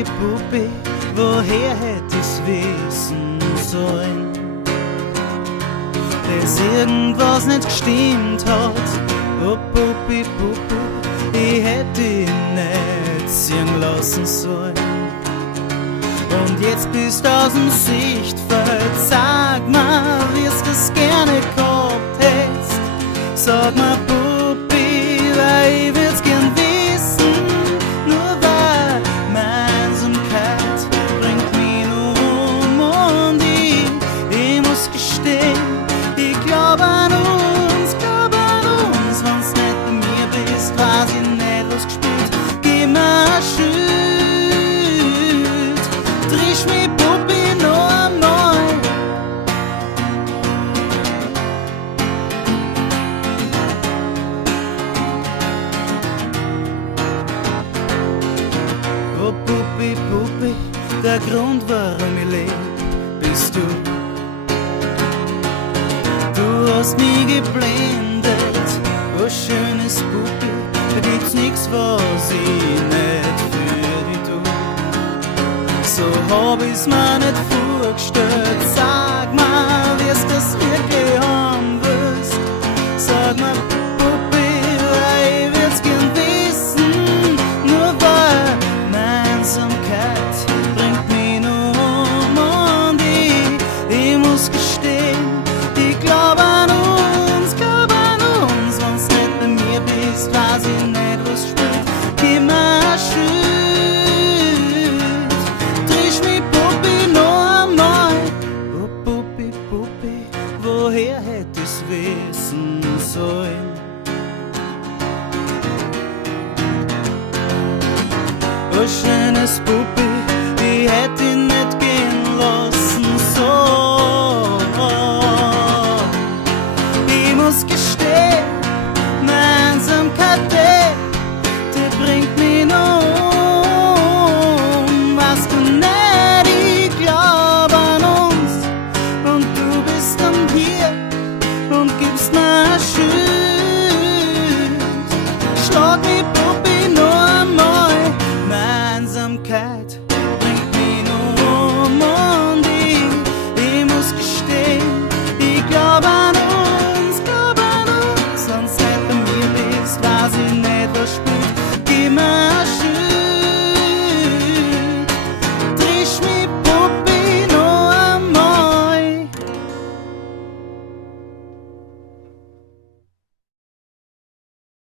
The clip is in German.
Puppi, Puppi, woher hätt ich's wissen sollen? Dass irgendwas nicht gestimmt hat. Oh Puppi, Puppi, ich hätt ihn nicht ziehen lassen sollen. Und jetzt bist du aus dem Sichtfeld, sag mal, wirst du's gerne gehabt hättest. Sag mal, Puppi, weil ich würd's gern wissen, nur weil Einsamkeit bringt mich nur und ich muss gestehen, ich glaub an uns, wenn's nicht bei mir bist, weiß ich nicht, was gespielt, gib mir eine Schuld, trisch mich, Puppi, noch einmal. Oh Puppi, Puppi, der Grund, warum ich leb, bist du. Du hast mich geblendet, oh schönes Puppi, da gibt's nix, was ich nicht für dich tu. So hab ich's mir nicht vorgestellt, sag mal, wirst du's